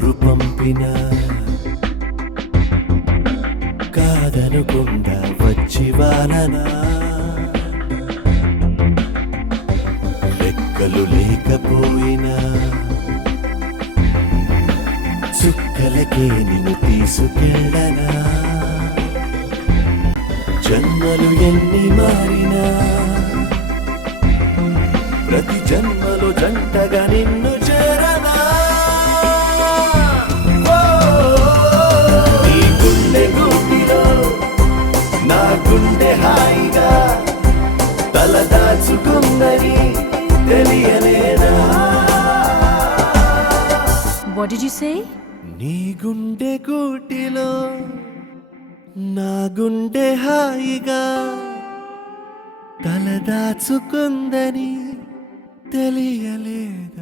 కబురు పంపిన కాదనుకుండా వచ్చి వాలనా లెక్కలు లేకపోయినా చుక్కలకే నిన్ను తీసుకెళ్ళనా జన్మలు ఎన్ని మారినా ప్రతి జన్మలో జంటగా నిన్ను చేరనా నీ గుండె గూటిలో నా గుండె హాయిగా తలదాచుకుందని తెలియలేదా What did you say? నీ గుండె గూటిలో నా గుండె హాయిగా తలదాచుకుందని తెలియలేదు.